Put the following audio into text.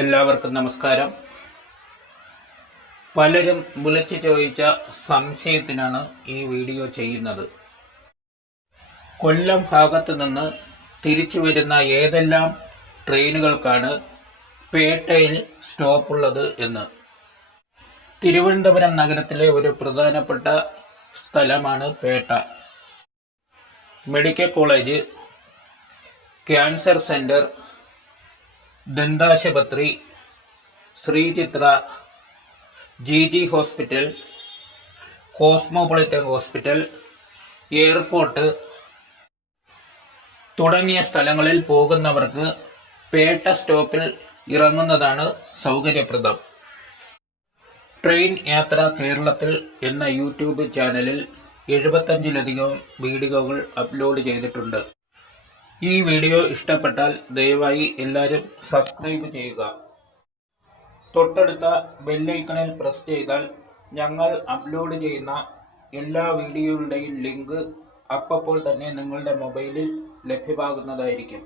എല്ലാവർക്കും നമസ്കാരം. പലരും വിളിച്ചു ചോദിച്ച സംശയത്തിനാണ് ഈ വീഡിയോ ചെയ്യുന്നത്. കൊല്ലം ഭാഗത്ത് നിന്ന് തിരിച്ചു വരുന്ന ഏതെല്ലാം ട്രെയിനുകൾക്കാണ് പേട്ടയിൽ സ്റ്റോപ്പുള്ളത് എന്ന്. തിരുവനന്തപുരം നഗരത്തിലെ ഒരു പ്രധാനപ്പെട്ട സ്ഥലമാണ് Pettah. Medical college cancer centre ദന്താശുപത്രി Sreechitra G G hospital cosmopolitan hospital airport തുടങ്ങിയ സ്ഥലങ്ങളിൽ പോകുന്നവർക്ക് പേട്ട സ്റ്റോപ്പിൽ ഇറങ്ങുന്നതാണ് സൗകര്യപ്രദം. ട്രെയിൻ യാത്ര കേരളത്തിൽ എന്ന യൂട്യൂബ് ചാനലിൽ എഴുപത്തഞ്ചിലധികം വീഡിയോകൾ അപ്ലോഡ് ചെയ്തിട്ടുണ്ട്. ഈ വീഡിയോ ഇഷ്ടപ്പെട്ടാൽ ദയവായി എല്ലാവരും സബ്സ്ക്രൈബ് ചെയ്യുക. തൊട്ടടുത്ത ബെല്ലൈക്കണിൽ പ്രസ് ചെയ്താൽ ഞങ്ങൾ അപ്ലോഡ് ചെയ്യുന്ന എല്ലാ വീഡിയോകളുടെയും ലിങ്ക് അപ്പോൾ തന്നെ നിങ്ങളുടെ മൊബൈലിൽ ലഭ്യമാകുന്നതായിരിക്കും.